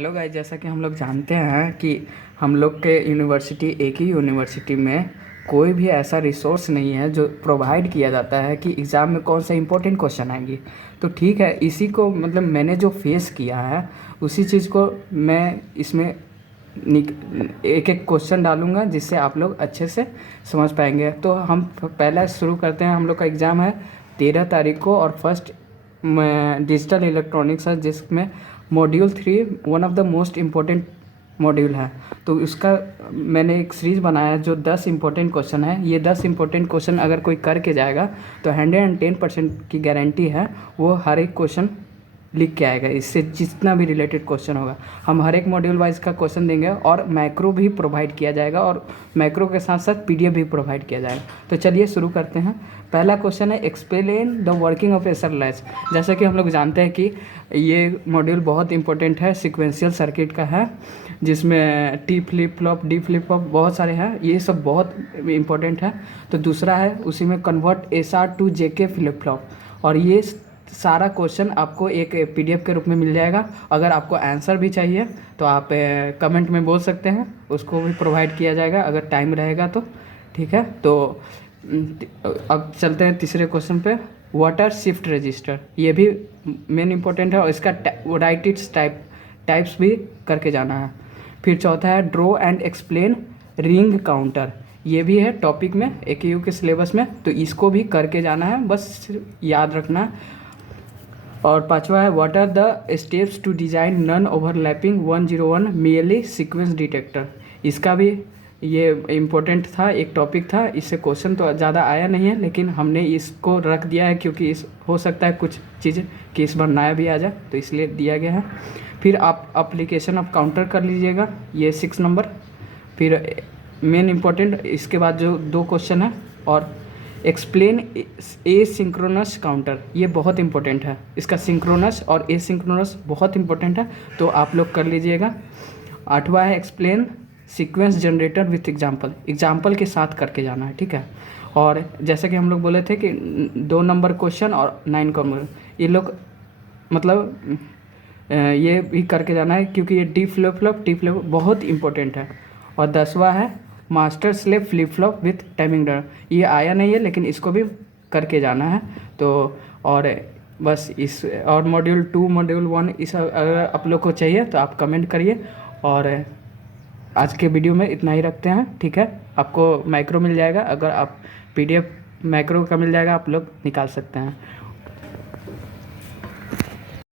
Hello guys, जैसा कि हम लोग जानते हैं कि हम लोग के यूनिवर्सिटी एक ही यूनिवर्सिटी में कोई भी ऐसा रिसोर्स नहीं है जो प्रोवाइड किया जाता है कि एग्ज़ाम में कौन सा इंपॉर्टेंट क्वेश्चन आएंगे। तो ठीक है, इसी को मतलब मैंने जो फेस किया है उसी चीज़ को मैं इसमें एक एक क्वेश्चन डालूंगा जिससे आप लोग अच्छे से समझ पाएंगे। तो हम पहला शुरू करते हैं। हम लोग का एग्ज़ाम है 13 तारीख को और फर्स्ट डिजिटल इलेक्ट्रॉनिक्स है, जिसमें module 3 one of the most important module है। तो उसका मैंने एक सीरीज़ बनाया है जो 10 इम्पोर्टेंट क्वेश्चन है। ये 10 इम्पोर्टेंट क्वेश्चन अगर कोई करके जाएगा तो 110% की गारंटी है वो हर एक क्वेश्चन लिख के आएगा। इससे जितना भी रिलेटेड क्वेश्चन होगा हम हर एक मॉड्यूल वाइज का क्वेश्चन देंगे और मैक्रो भी प्रोवाइड किया जाएगा और मैक्रो के साथ साथ पीडीएफ भी प्रोवाइड किया जाएगा। तो चलिए शुरू करते हैं। पहला क्वेश्चन है explain the working of Acer latch. जैसा कि हम लोग जानते हैं कि ये मॉड्यूल बहुत इंपॉर्टेंट है, सिक्वेंशियल सर्किट का है, जिसमें T flip flop D flip flop बहुत सारे हैं, ये सब बहुत इंपॉर्टेंट है। तो दूसरा है उसी में कन्वर्ट एस आर टू जे के फ्लिप फ्लॉप, और ये सारा क्वेश्चन आपको एक पीडीएफ के रूप में मिल जाएगा। अगर आपको आंसर भी चाहिए तो आप कमेंट में बोल सकते हैं, उसको भी प्रोवाइड किया जाएगा अगर टाइम रहेगा तो। ठीक है, तो अब चलते हैं तीसरे क्वेश्चन पे। वाटर शिफ्ट रजिस्टर, ये भी मेन इंपॉर्टेंट है और इसका राइट इट्स टाइप्स भी करके जाना है। फिर चौथा है draw and explain ring counter, ये भी है टॉपिक में AKU के सिलेबस में, तो इसको भी करके जाना है, बस याद रखना है। और पांचवा है what are the steps to design non overlapping 101 Mealy sequence detector, इसका भी ये इम्पोर्टेंट था, एक टॉपिक था। इससे क्वेश्चन तो ज़्यादा आया नहीं है लेकिन हमने इसको रख दिया है क्योंकि इस हो सकता है कुछ चीज़ कि इस बार नया भी आ जाए, तो इसलिए दिया गया है। फिर आप एप्लीकेशन ऑफ काउंटर कर लीजिएगा, ये 6 नंबर। फिर मेन इम्पोर्टेंट इसके बाद जो 2 क्वेश्चन है, और एक्सप्लेन ए सिंक्रोनस काउंटर, ये बहुत इंपॉर्टेंट है। इसका सिंक्रोनस और ए सिंक्रोनस बहुत इंपॉर्टेंट है, तो आप लोग कर लीजिएगा। 8वां है explain sequence generator with example, example के साथ करके जाना है। ठीक है, और जैसे कि हम लोग बोले थे कि 2 नंबर क्वेश्चन और 9 नंबर, ये लोग मतलब ये भी करके जाना है क्योंकि ये D flip flop T flip बहुत इंपॉर्टेंट है। और 10वां है master slave flip flop with timing डर, ये आया नहीं है लेकिन इसको भी करके जाना है। तो और बस इस और मॉड्यूल 2 मॉड्यूल 1 इस अगर आप लोग को चाहिए तो आप कमेंट करिए। और आज के वीडियो में इतना ही रखते हैं। ठीक है, आपको मैक्रो मिल जाएगा, अगर आप पीडीएफ मैक्रो का मिल जाएगा, आप लोग निकाल सकते हैं।